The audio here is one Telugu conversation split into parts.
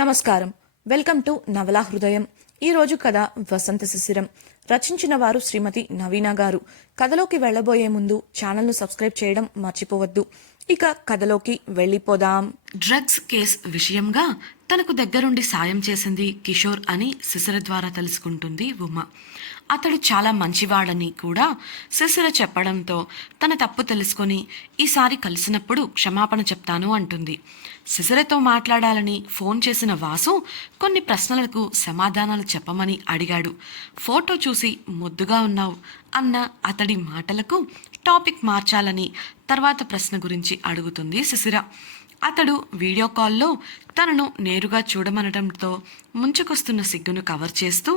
నమస్కారం. వెల్కమ్ టు నవలా హృదయం. ఈరోజు కథ వసంత శిశిరం. రచించిన వారు శ్రీమతి నవీన గారు. కథలోకి వెళ్లబోయే ముందు ఛానల్ను సబ్స్క్రైబ్ చేయడం మర్చిపోవద్దు. ఇక కథలోకి వెళ్ళిపోదాం. డ్రగ్స్ కేస్ విషయంగా తనకు దగ్గరుండి సాయం చేసింది కిషోర్ అని శిశిర ద్వారా తెలుసుకుంటుంది ఉమ. అతడు చాలా మంచివాడని కూడా శిశిర చెప్పడంతో తన తప్పు తెలుసుకొని ఈసారి కలిసినప్పుడు క్షమాపణ చెప్తాను అంటుంది. శిశిరతో మాట్లాడాలని ఫోన్ చేసిన వాసు కొన్ని ప్రశ్నలకు సమాధానాలు చెప్పమని అడిగాడు. ఫోటో చూసి ముద్దుగా ఉన్నావు అన్న అతడి మాటలకు టాపిక్ మార్చాలని తర్వాత ప్రశ్న గురించి అడుగుతుంది శిశిర. అతడు వీడియో కాల్లో తనను నేరుగా చూడమనడంతో ముంచుకొస్తున్న సిగ్గును కవర్ చేస్తూ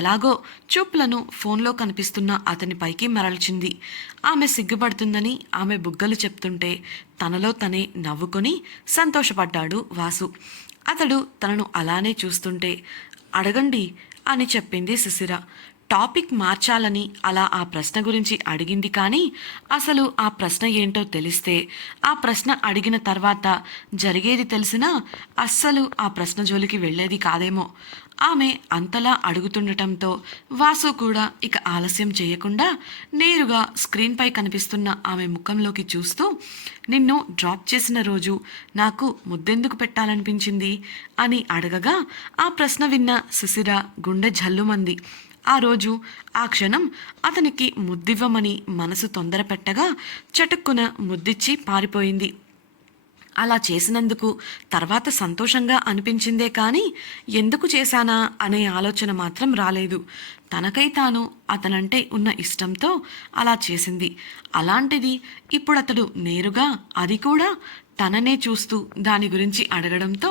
ఎలాగో చూపులను ఫోన్లో కనిపిస్తున్న అతని పైకి మరల్చింది. ఆమె సిగ్గుపడుతుందని ఆమె బుగ్గలు చెప్తుంటే తనలో తనే నవ్వుకొని సంతోషపడ్డాడు వాసు. అతడు తనను అలానే చూస్తుంటే అడగండి అని చెప్పింది శిశిర. టాపిక్ మార్చాలని అలా ఆ ప్రశ్న గురించి అడిగింది, కానీ అసలు ఆ ప్రశ్న ఏంటో తెలిస్తే ఆ ప్రశ్న అడిగిన తర్వాత జరిగేది తెలిసినా అస్సలు ఆ ప్రశ్న జోలికి వెళ్ళేది కాదేమో. ఆమె అంతలా అడుగుతుండటంతో వాసు కూడా ఇక ఆలస్యం చేయకుండా నేరుగా స్క్రీన్పై కనిపిస్తున్న ఆమె ముఖంలోకి చూస్తూ, నిన్ను డ్రాప్ చేసిన రోజు నాకు ముద్దెందుకు పెట్టాలనిపించింది అని అడగగా ఆ ప్రశ్న విన్న శిశిర గుండె జల్లుమంది. ఆ రోజు ఆ క్షణం అతనికి ముద్దివ్వమని మనసు తొందర పెట్టగా చటుక్కున ముద్దిచ్చి పారిపోయింది. అలా చేసినందుకు తర్వాత సంతోషంగా అనిపించిందే కానీ ఎందుకు చేశానా అనే ఆలోచన మాత్రం రాలేదు. తనకై తాను అతనంటే ఉన్న ఇష్టంతో అలా చేసింది. అలాంటిది ఇప్పుడు అతడు నేరుగా అది కూడా తననే చూస్తూ దాని గురించి అడగడంతో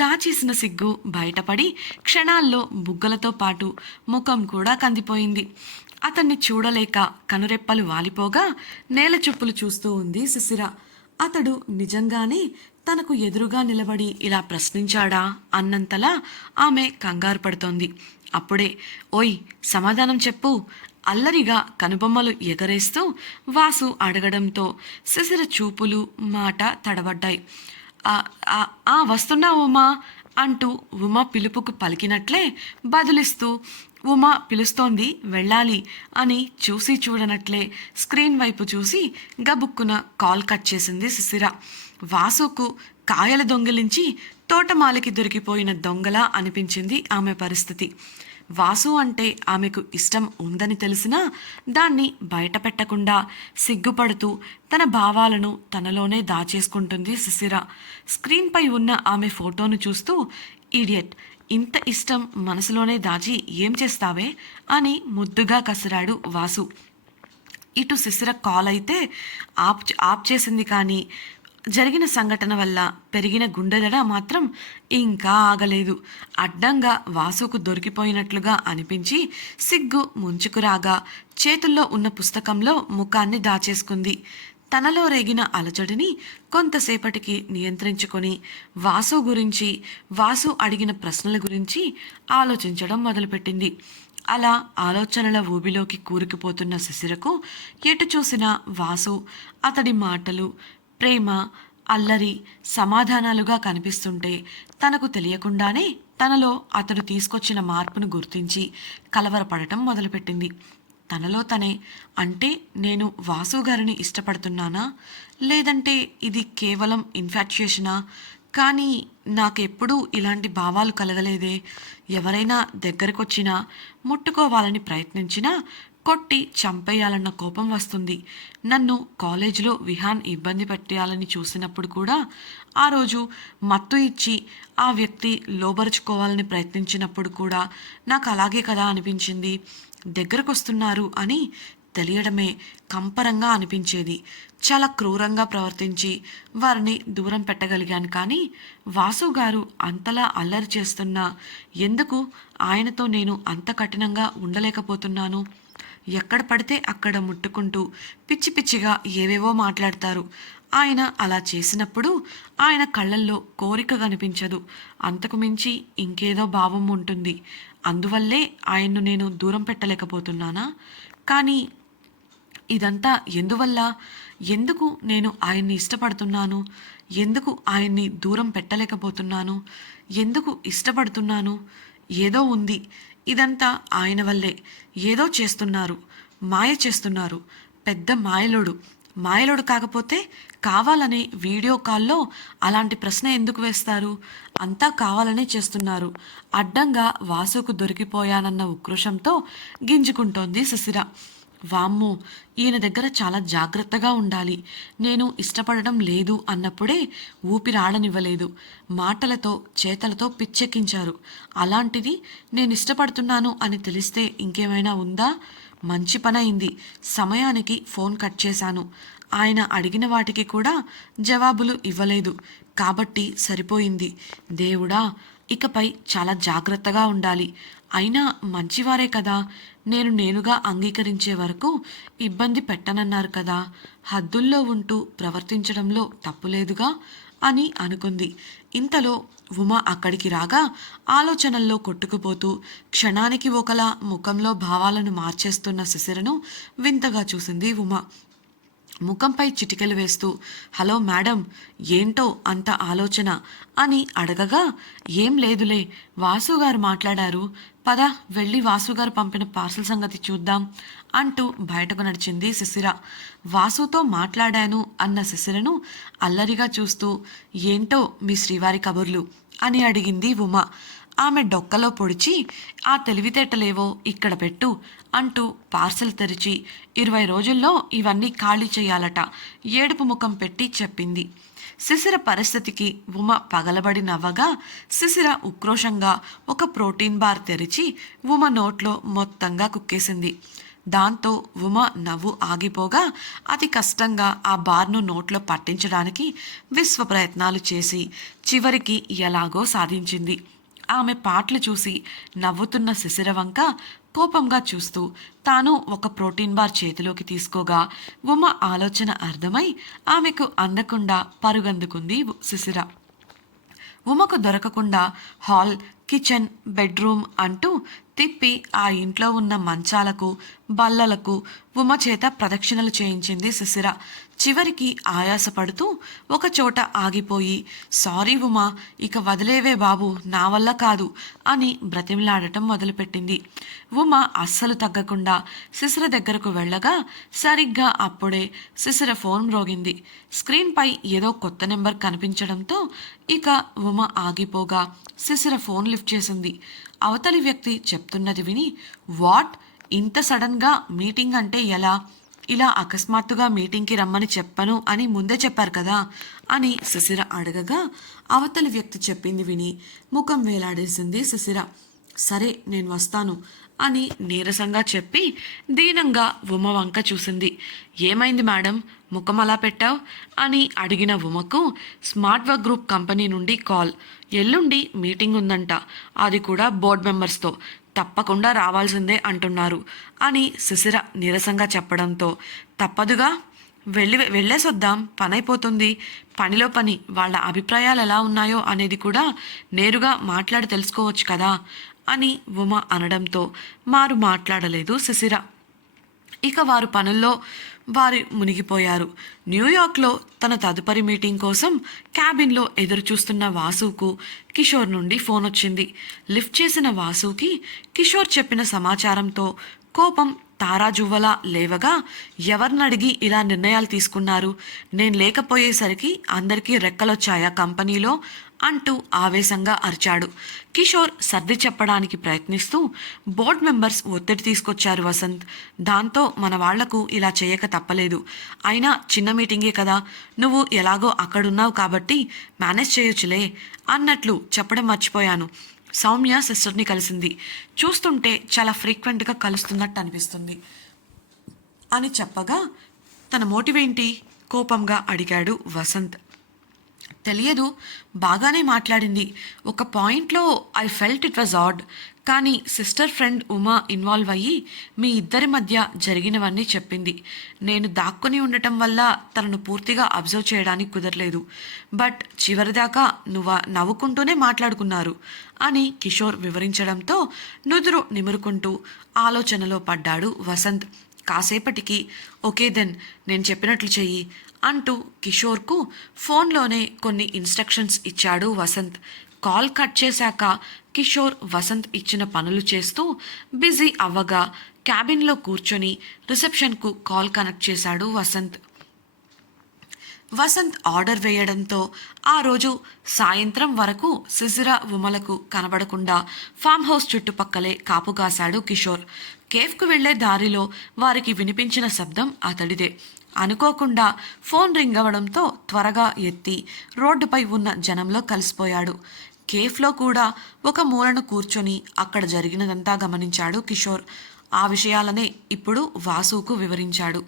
దాచేసిన సిగ్గు బయటపడి క్షణాల్లో బుగ్గలతో పాటు ముఖం కూడా కందిపోయింది. అతన్ని చూడలేక కనురెప్పలు వాలిపోగా నేల చూపులు చూస్తూ ఉంది శిశిర. అతడు నిజంగానే తనకు ఎదురుగా నిలబడి ఇలా ప్రశ్నించాడా అన్నంతలా ఆమె కంగారు పడుతోంది. అప్పుడే ఓయ్ సమాధానం చెప్పు అల్లరిగా కనుబొమ్మలు ఎగరేస్తూ వాసు అడగడంతో శిశిర చూపులు మాట తడబడ్డాయి. వస్తున్నా ఉమా అంటూ ఉమ పిలుపుకు పలికినట్లే బదులిస్తూ ఉమ పిలుస్తోంది వెళ్ళాలి అని చూసి చూడనట్లే స్క్రీన్ వైపు చూసి గబుక్కున కాల్ కట్ చేసింది శిశిర. వాసుకు కాయలు దొంగిలించి తోటమాలికి దొరికిపోయిన దొంగలా అనిపించింది ఆమె పరిస్థితి. వాసు అంటే ఆమెకు ఇష్టం ఉందని తెలిసినా దాన్ని బయట పెట్టకుండా సిగ్గుపడుతూ తన భావాలను తనలోనే దాచేసుకుంటుంది శిశిర. స్క్రీన్పై ఉన్న ఆమె ఫోటోను చూస్తూ ఈడియట్, ఇంత ఇష్టం మనసులోనే దాచి ఏం చేస్తావే అని కసిరాడు వాసు. ఇటు శిశిర కాల్ అయితే ఆప్ చేసింది, కానీ జరిగిన సంఘటన వల్ల పెరిగిన గుండెదడ మాత్రం ఇంకా ఆగలేదు. అడ్డంగా వాసుకు దొరికిపోయినట్లుగా అనిపించి సిగ్గు ముంచుకురాగా చేతుల్లో ఉన్న పుస్తకంలో ముఖాన్ని దాచేసుకుంది. తనలో రేగిన అలజడిని కొంతసేపటికి నియంత్రించుకొని వాసు అడిగిన ప్రశ్నల గురించి ఆలోచించడం మొదలుపెట్టింది. అలా ఆలోచనల ఊబిలోకి కూరుకుపోతున్న శిశిరకు ఎటు చూసినా వాసు, అతడి మాటలు, ప్రేమ, అల్లరి సమాధానాలుగా కనిపిస్తుంటే తనకు తెలియకుండానే తనలో అతడు తీసుకొచ్చిన మార్పును గుర్తించి కలవరపడటం మొదలుపెట్టింది. తనలో తనే, అంటే నేను వాసు గారిని ఇష్టపడుతున్నానా, లేదంటే ఇది కేవలం ఇన్ఫాచ్యుయేషనా? కానీ నాకెప్పుడూ ఇలాంటి భావాలు కలగలేదే. ఎవరైనా దగ్గరకొచ్చినా ముట్టుకోవాలని ప్రయత్నించినా కొట్టి చంపేయాలన్న కోపం వస్తుంది. నన్ను కాలేజీలో విహాన్ ఇబ్బంది పెట్టాలని చూసినప్పుడు కూడా, ఆ రోజు మత్తు ఇచ్చి ఆ వ్యక్తి లోబరుచుకోవాలని ప్రయత్నించినప్పుడు కూడా నాకు అలాగే కదా అనిపించింది. దగ్గరకు వస్తున్నారు అని తెలియడమే కంపరంగా అనిపించేది. చాలా క్రూరంగా ప్రవర్తించి వారిని దూరం పెట్టగలిగాను. కానీ వాసు గారు అంతలా అల్లరి చేస్తున్నా ఎందుకు ఆయనతో నేను అంత కఠినంగా ఉండలేకపోతున్నాను? ఎక్కడ పడితే అక్కడ ముట్టుకుంటూ పిచ్చి పిచ్చిగా ఏవేవో మాట్లాడతారు. ఆయన అలా చేసినప్పుడు ఆయన కళ్ళల్లో కోరిక కనిపించదు, అంతకు మించి ఇంకేదో భావం ఉంటుంది. అందువల్లే ఆయన్ను నేను దూరం పెట్టలేకపోతున్నానా? కానీ ఇదంతా ఎందువల్ల? ఎందుకు నేను ఆయన్ని ఇష్టపడుతున్నాను? ఎందుకు ఆయన్ని దూరం పెట్టలేకపోతున్నాను? ఎందుకు ఇష్టపడుతున్నాను? ఏదో ఉంది. ఇదంతా ఆయన వల్లే. ఏదో చేస్తున్నారు. మాయ చేస్తున్నారు. పెద్ద మాయలోడు. మాయలోడు కాకపోతే కావాలనే వీడియో కాల్లో అలాంటి ప్రశ్న ఎందుకు వేస్తారు? అంతా కావాలనే చేస్తున్నారు. అడ్డంగా వాసుకు దొరికిపోయానన్న ఉక్రోషంతో గింజుకుంటోంది శిశిర. వామ్మో, ఈయన దగ్గర చాలా జాగ్రత్తగా ఉండాలి. నేను ఇష్టపడడం లేదు అన్నప్పుడే ఊపిరాడనివ్వలేదు. మాటలతో చేతలతో పిచ్చెక్కించారు. అలాంటిది నేను ఇష్టపడుతున్నాను అని తెలిస్తే ఇంకేమైనా ఉందా? మంచి పనయింది. సమయానికి ఫోన్ కట్ చేశాను. ఆయన అడిగిన వాటికి కూడా జవాబులు ఇవ్వలేదు. కాబట్టి సరిపోయింది. దేవుడా, ఇకపై చాలా జాగ్రత్తగా ఉండాలి. అయినా మంచివారే కదా, నేనుగా అంగీకరించే వరకు ఇబ్బంది పెట్టనన్నారు కదా, హద్దుల్లో ఉంటూ ప్రవర్తించడంలో తప్పులేదుగా అని అనుకుంది. ఇంతలో ఉమ అక్కడికి రాగా ఆలోచనల్లో కొట్టుకుపోతూ క్షణానికి ఒకలా ముఖంలో భావాలను మార్చేస్తున్న శిశిరను వింతగా చూసింది ఉమ. ముఖంపై చిటికెలు వేస్తూ, హలో మేడం, ఏంటో అంత ఆలోచన అని అడగగా, ఏం లేదులే, వాసుగారు మాట్లాడారు, పద వెళ్ళి వాసుగారు పంపిన పార్సల్ సంగతి చూద్దాం అంటూ బయటకు నడిచింది శిశిర. వాసుతో మాట్లాడాను అన్న శిశిరను అల్లరిగా చూస్తూ, ఏంటో మీ శ్రీవారి కబుర్లు అని అడిగింది ఉమ. ఆమె డొక్కలో పొడిచి, ఆ తెలివితేటలేవో ఇక్కడ పెట్టు అంటూ పార్సల్ తెరిచి 20 రోజుల్లో ఇవన్నీ ఖాళీ చేయాలట ఏడుపు ముఖం పెట్టి చెప్పింది. శిశిర పరిస్థితికి ఉమ పగలబడి నవ్వగా శిశిర ఉక్రోషంగా ఒక ప్రోటీన్ బార్ తెరిచి ఉమ నోట్లో మొత్తంగా కుక్కేసింది. దాంతో ఉమ నవ్వు ఆగిపోగా అతి కష్టంగా ఆ బార్ను నోట్లో పట్టించడానికి విశ్వ ప్రయత్నాలు చేసి చివరికి ఎలాగో సాధించింది. ఆమె పాటలు చూసి నవ్వుతున్న శిశిర వంక కోపంగా చూస్తూ తాను ఒక ప్రోటీన్ బార్ చేతిలోకి తీసుకోగా ఉమ ఆలోచన అర్థమై ఆమెకు అందకుండా పరుగందుకుంది శిశిర. ఉమకు దొరకకుండా హాల్, కిచెన్, బెడ్రూమ్ అంటూ తిప్పి ఆ ఇంట్లో ఉన్న మంచాలకు, బల్లలకు ఉమ చేత ప్రదక్షిణలు చేయించింది శిశిర. చివరికి ఆయాసపడుతూ ఒక చోట ఆగిపోయి, సారీ ఉమా, ఇక వదిలేవే బాబు, నా వల్ల కాదు అని బ్రతిమలాడటం మొదలుపెట్టింది. ఉమ అస్సలు తగ్గకుండా శిశిర దగ్గరకు వెళ్ళగా సరిగ్గా అప్పుడే శిశిర ఫోన్ మ్రోగింది. స్క్రీన్పై ఏదో కొత్త నెంబర్ కనిపించడంతో ఇక ఉమ ఆగిపోగా శిశిర ఫోన్ లిఫ్ట్ చేసింది. అవతలి వ్యక్తి చెప్తున్నది విని, వాట్, ఇంత సడన్గా మీటింగ్ అంటే ఎలా? ఇలా అకస్మాత్తుగా మీటింగ్కి రమ్మని చెప్పను అని ముందే చెప్పారు కదా అని శిశిర అడగగా అవతలి వ్యక్తి చెప్పింది విని ముఖం వేలాడేసింది శిశిర. సరే, నేను వస్తాను అని నీరసంగా చెప్పి దీనంగా ఉమ వంక చూసింది. ఏమైంది మేడం, ముఖం అలా పెట్టావు అని అడిగిన ఉమకు స్మార్ట్ వర్క్ గ్రూప్ కంపెనీ నుండి కాల్. ఎల్లుండి మీటింగ్ ఉందంట, అది కూడా బోర్డ్ మెంబర్స్తో, తప్పకుండా రావాల్సిందే అంటున్నారు అని శిశిర నీరసంగా చెప్పడంతో, తప్పదుగా, వెళ్ళేసొద్దాం, పనైపోతుంది. పనిలో పని వాళ్ళ అభిప్రాయాలు ఎలా ఉన్నాయో అనేది కూడా నేరుగా మాట్లాడి తెలుసుకోవచ్చు కదా అని ఉమ అనడంతో మారు మాట్లాడలేదు శిశిర. ఇక వారు పనుల్లో వారు మునిగిపోయారు. న్యూయార్క్లో తన తదుపరి మీటింగ్ కోసం క్యాబిన్లో ఎదురు చూస్తున్న వాసుకు కిషోర్ నుండి ఫోన్ వచ్చింది. లిఫ్ట్ చేసిన వాసుకి కిషోర్ చెప్పిన సమాచారంతో కోపం తారాజువ్వలా లేవగా, ఎవరినడిగి ఇలా నిర్ణయాలు తీసుకున్నారు? నేను లేకపోయేసరికి అందరికీ రెక్కలొచ్చాయా కంపెనీలో అంటూ ఆవేశంగా అరిచాడు. కిషోర్ సర్ది చెప్పడానికి ప్రయత్నిస్తూ, బోర్డ్ మెంబర్స్ ఒత్తిడి తీసుకొచ్చారు వసంత్, దాంతో మన వాళ్లకు ఇలా చేయక తప్పలేదు. అయినా చిన్న మీటింగే కదా, నువ్వు ఎలాగో అక్కడున్నావు కాబట్టి మేనేజ్ చేయొచ్చులే అన్నట్లు చెప్పడం మర్చిపోయాను. సౌమ్య సిస్టర్ని కలిసింది, చూస్తుంటే చాలా ఫ్రీక్వెంట్గా కలుస్తున్నట్టు అనిపిస్తుంది అని చెప్పగా, తన మోటివేంటి కోపంగా అడిగాడు వసంత్. తెలియదు, బాగానే మాట్లాడింది. ఒక పాయింట్లో I felt it was odd. కానీ సిస్టర్ ఫ్రెండ్ ఉమా ఇన్వాల్వ్ అయ్యి మీ ఇద్దరి మధ్య జరిగినవన్నీ చెప్పింది. నేను దాక్కుని ఉండటం వల్ల తనను పూర్తిగా అబ్జర్వ్ చేయడానికి కుదరలేదు. బట్ చివరిదాకా నవ్వుకుంటూనే మాట్లాడుకున్నారు అని కిషోర్ వివరించడంతో నుదురు నిమురుకుంటూ ఆలోచనలో పడ్డాడు వసంత్. కాసేపటికి ఓకే దెన్, నేను చెప్పినట్లు చెయ్యి అంటూ కిషోర్కు ఫోన్లోనే కొన్ని ఇన్స్ట్రక్షన్స్ ఇచ్చాడు వసంత్. కాల్ కట్ చేశాక కిషోర్ వసంత్ ఇచ్చిన పనులు చేస్తూ బిజీ అవ్వగా క్యాబిన్లో కూర్చొని రిసెప్షన్కు కాల్ కనెక్ట్ చేశాడు వసంత్. వసంత్ ఆర్డర్ వేయడంతో ఆ రోజు సాయంత్రం వరకు శిశిర ఉమలకు కనబడకుండా ఫామ్ హౌస్ చుట్టుపక్కలే కాపుగాశాడు కిషోర్. కేఫ్కు వెళ్లే దారిలో వారికి వినిపించిన శబ్దం అతడిదే. అనుకోకుండా ఫోన్ రింగ్ అవ్వడంతో త్వరగా ఎత్తి రోడ్డుపై ఉన్న జనంలో కలిసిపోయాడు. కేఫ్లో కూడా ఒక మూలను కూర్చొని అక్కడ జరిగినదంతా గమనించాడు కిషోర్. ఆ విషయాలనే ఇప్పుడు వాసుకు వివరించాడు.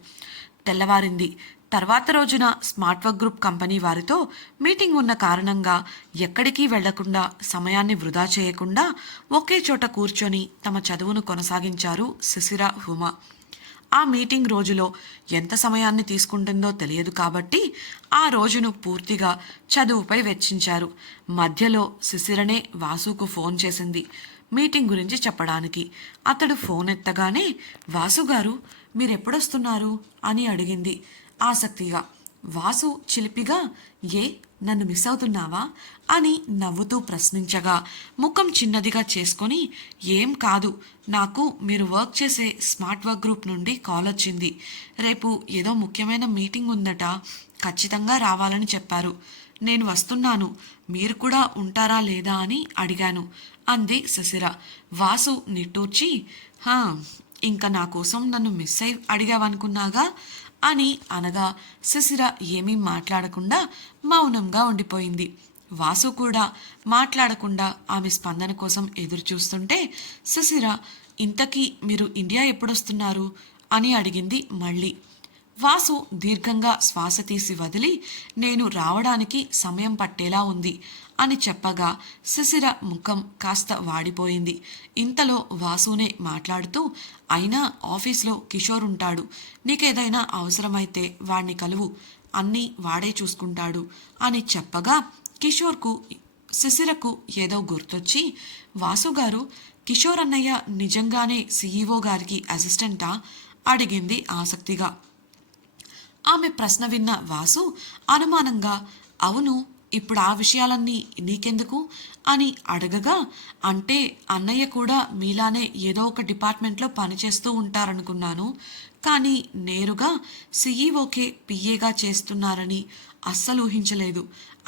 తెల్లవారింది. తర్వాత రోజున స్మార్ట్ వర్క్ గ్రూప్ కంపెనీ వారితో మీటింగ్ ఉన్న కారణంగా ఎక్కడికి వెళ్లకుండా సమయాన్ని వృధా చేయకుండా ఒకే చోట కూర్చొని తమ చదువును కొనసాగించారు శిశిర, ఉమ. ఆ మీటింగ్ రోజులో ఎంత సమయాన్ని తీసుకుంటుందో తెలియదు కాబట్టి ఆ రోజును పూర్తిగా చదువుపై వెచ్చించారు. మధ్యలో శిశిరనే వాసుకు ఫోన్ చేసింది మీటింగ్ గురించి చెప్పడానికి. అతడు ఫోన్ ఎత్తగానే, వాసుగారు మీరెప్పుడొస్తున్నారు అని అడిగింది ఆసక్తిగా. వాసు చిలిపిగా, ఏ నన్ను మిస్ అవుతున్నావా అని నవ్వుతూ ప్రశ్నించగా ముఖం చిన్నదిగా చేసుకొని, ఏం కాదు, నాకు మీరు వర్క్ చేసే స్మార్ట్ వర్క్ గ్రూప్ నుండి కాల్ వచ్చింది. రేపు ఏదో ముఖ్యమైన మీటింగ్ ఉందట, ఖచ్చితంగా రావాలని చెప్పారు. నేను వస్తున్నాను, మీరు కూడా ఉంటారా లేదా అని అడిగాను అంది శిశిర. వాసు నిట్టూర్చి, హా, ఇంకా నా కోసం నన్ను మిస్ అయి అడిగావనుకున్నాగా అని అనగా శిశిర ఏమీ మాట్లాడకుండా మౌనంగా ఉండిపోయింది. వాసు కూడా మాట్లాడకుండా ఆమె స్పందన కోసం ఎదురు చూస్తుంటే శిశిర, ఇంతకీ మీరు ఇండియా ఎప్పుడొస్తున్నారు అని అడిగింది మళ్ళీ. వాసు దీర్ఘంగా శ్వాస తీసి వదిలి, నేను రావడానికి సమయం పట్టేలా ఉంది అని చెప్పగా శిశిర ముఖం కాస్త వాడిపోయింది. ఇంతలో వాసునే మాట్లాడుతూ, అయినా ఆఫీస్లో కిషోర్ ఉంటాడు, నీకేదైనా అవసరమైతే వాణ్ణి కలువు, అన్నీ వాడే చూసుకుంటాడు అని చెప్పగా శిశిరకు ఏదో గుర్తొచ్చి, వాసుగారు, కిషోర్ అన్నయ్య నిజంగానే సీఈఓ గారికి అసిస్టెంటా అడిగింది ఆసక్తిగా. ఆమె ప్రశ్న విన్న వాసు అనుమానంగా, అవును, ఇప్పుడు ఆ విషయాలన్నీ నీకెందుకు అని అడగగా, అంటే అన్నయ్య కూడా మీలానే ఏదో ఒక డిపార్ట్మెంట్లో పనిచేస్తూ ఉంటారనుకున్నాను, కానీ నేరుగా సీఈఓకే పిఏగా చేస్తున్నారని అస్సలు ఊహించలేదు,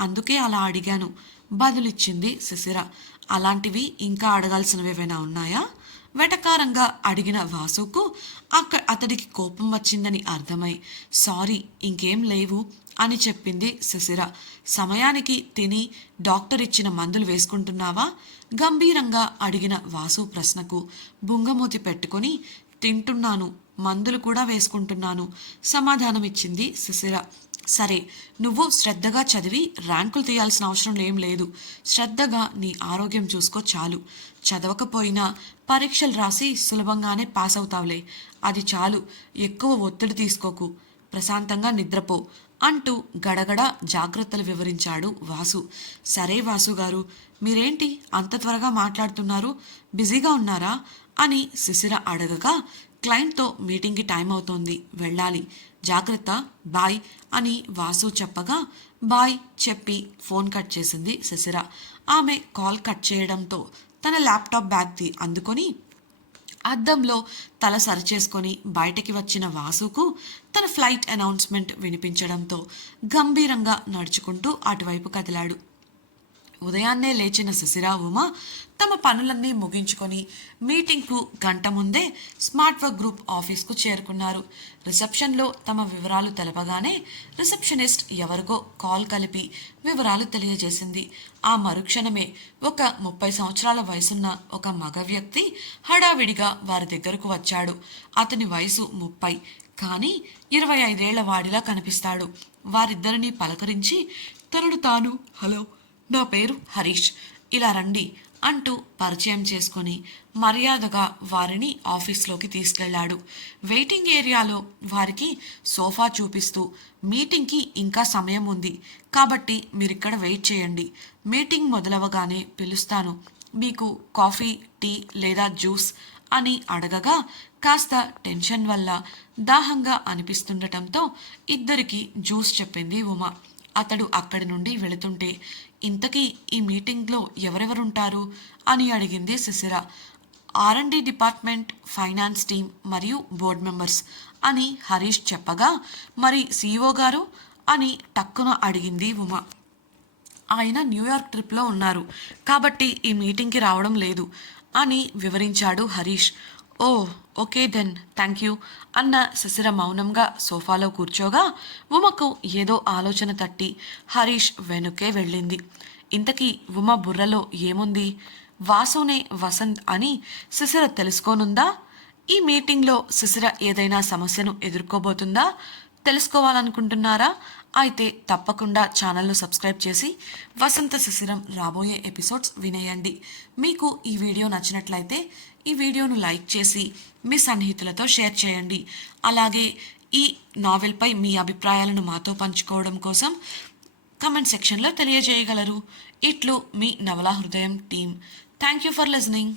అందుకే అలా అడిగాను బదులిచ్చింది శిశిర. అలాంటివి ఇంకా అడగాల్సినవేవైనా ఉన్నాయా వెటకారంగా అడిగిన వాసుకు అతడికి కోపం వచ్చిందని అర్థమై, సారీ, ఇంకేం లేవు అని చెప్పింది శిశిర. సమయానికి తిని డాక్టర్ ఇచ్చిన మందులు వేసుకుంటున్నావా గంభీరంగా అడిగిన వాసు ప్రశ్నకు బుంగమూతి పెట్టుకొని, తింటున్నాను, మందులు కూడా వేసుకుంటున్నాను సమాధానమిచ్చింది శిశిర. సరే, నువ్వు శ్రద్ధగా చదివి ర్యాంకులు తీయాల్సిన అవసరం ఏం లేదు, శ్రద్ధగా నీ ఆరోగ్యం చూసుకో చాలు, చదవకపోయినా పరీక్షలు రాసి సులభంగానే పాస్ అవుతావులే, అది చాలు, ఎక్కువ ఒత్తిడి తీసుకోకు, ప్రశాంతంగా నిద్రపో అంటూ గడగడ జాగ్రత్తలు వివరించాడు వాసు. సరే వాసుగారు, మీరేంటి అంత త్వరగా మాట్లాడుతున్నారు, బిజీగా ఉన్నారా అని శిశిర అడగగా, క్లయింట్తో మీటింగ్కి టైం అవుతోంది, వెళ్ళాలి, జాగ్రత్త, బాయ్ అని వాసు చెప్పగా బాయ్ చెప్పి ఫోన్ కట్ చేసింది శిశిర. ఆమె కాల్ కట్ చేయడంతో తన ల్యాప్టాప్ బ్యాగ్ అందుకొని అద్దంలో తల సరిచేసుకొని బయటకి వచ్చిన వాసుకు తన ఫ్లైట్ అనౌన్స్మెంట్ వినిపించడంతో గంభీరంగా నడుచుకుంటూ అటువైపు కదిలాడు. ఉదయాన్నే లేచిన శిశిర, ఉమ తమ పనులన్నీ ముగించుకొని మీటింగ్కు గంట ముందే స్మార్ట్ వర్క్ గ్రూప్ ఆఫీస్కు చేరుకున్నారు. రిసెప్షన్లో తమ వివరాలు తెలపగానే రిసెప్షనిస్ట్ ఎవరికో కాల్ కలిపి వివరాలు తెలియజేసింది. ఆ మరుక్షణమే ఒక 30 సంవత్సరాల వయసున్న ఒక మగ వ్యక్తి హడావిడిగా వారి దగ్గరకు వచ్చాడు. అతని వయసు 30, కానీ 25 ఏళ్ల వాడిలా కనిపిస్తాడు. వారిద్దరినీ పలకరించి తనను తాను, హలో, నా పేరు హరీష్, ఇలా రండి అంటూ పరిచయం చేసుకొని మర్యాదగా వారిని ఆఫీస్లోకి తీసుకెళ్లాడు. వెయిటింగ్ ఏరియాలో వారికి సోఫా చూపిస్తూ, మీటింగ్కి ఇంకా సమయం ఉంది కాబట్టి మీరిక్కడ వెయిట్ చేయండి, మీటింగ్ మొదలవగానే పిలుస్తాను, మీకు కాఫీ, టీ లేదా జ్యూస్ అని అడగగా కాస్త టెన్షన్ వల్ల దాహంగా అనిపిస్తుండటంతో ఇద్దరికి జ్యూస్ చెప్పింది ఉమ. అతడు అక్కడి నుండి వెళుతుంటే, ఇంతకీ ఈ మీటింగ్లో ఎవరెవరుంటారు అని అడిగింది శిశిర. R&D డిపార్ట్మెంట్, ఫైనాన్స్ టీం మరియు బోర్డ్ మెంబర్స్ అని హరీష్ చెప్పగా, మరి CEO గారు అని టక్కున అడిగింది ఉమ. ఆయన న్యూయార్క్ ట్రిప్లో ఉన్నారు కాబట్టి ఈ మీటింగ్కి రావడం లేదు అని వివరించాడు హరీష్. ఓ ఓకే దెన్ థ్యాంక్ యూ అన్న శిశిర మౌనంగా సోఫాలో కూర్చోగా ఉమకు ఏదో ఆలోచన తట్టి హరీష్ వెనుకే వెళ్ళింది. ఇంతకీ ఉమ బుర్రలో ఏముంది? వాసునే వసంత్ అని శిశిర తెలుసుకోనుందా? ఈ మీటింగ్లో శిశిర ఏదైనా సమస్యను ఎదుర్కోబోతుందా? తెలుసుకోవాలనుకుంటున్నారా? అయితే తప్పకుండా ఛానల్ను సబ్స్క్రైబ్ చేసి వసంత శిశిరం రాబోయే ఎపిసోడ్స్ వినేయండి. మీకు ఈ వీడియో నచ్చినట్లయితే ఈ వీడియోను లైక్ చేసి మీ సన్నిహితులతో షేర్ చేయండి. అలాగే ఈ నావెల్పై మీ అభిప్రాయాలను మాతో పంచుకోవడం కోసం కమెంట్ సెక్షన్లో తెలియజేయగలరు. ఇట్లు మీ నవలా హృదయం team. Thank you for listening.